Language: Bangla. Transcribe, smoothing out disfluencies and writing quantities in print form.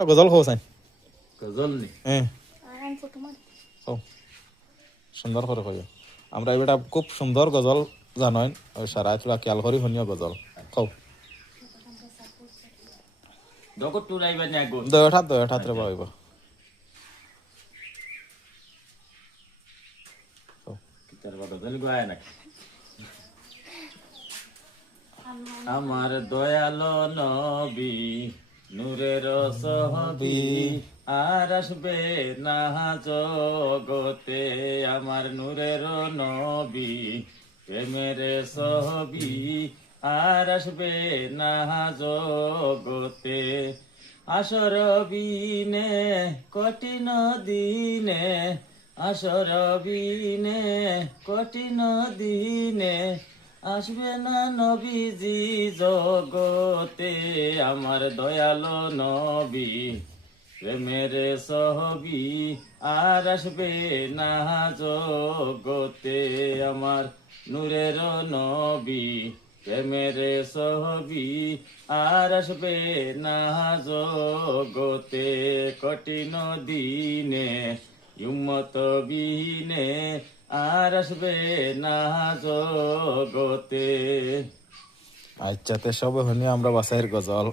গজল খাও চাই গজল নি হ্যাঁ খাও সুন্দর করে কইও আমরা এবার খুব সুন্দর গজল জানোই সারা তোরা খেয়াল করি শুনিও গজল খাও দকট টুরাইবা নি আগো দয়ঠাত রে বাইব কিতার গজল গায় না আমার দয়ালো নবী নূরের সহবী আর আসবে না জগতে আমার নূরের নবী প্রেমের সহবী আর আসবে না জগতে আসর বিনে কঠিন দিনে আসর বিনে কঠিন দিনে আসবে না নবীজি জগতে আমার দয়ালো নবী প্রেমের সহবী আর আসবে না জগতে আমার নূরের নবী প্রেমের সহবী আর আসবে না জগতে কঠিন দিনে উম্মত বিহীনে আর আসবে না জগতে আচ্ছা তে সব শুনি আমরা বাসাইয়ের গজল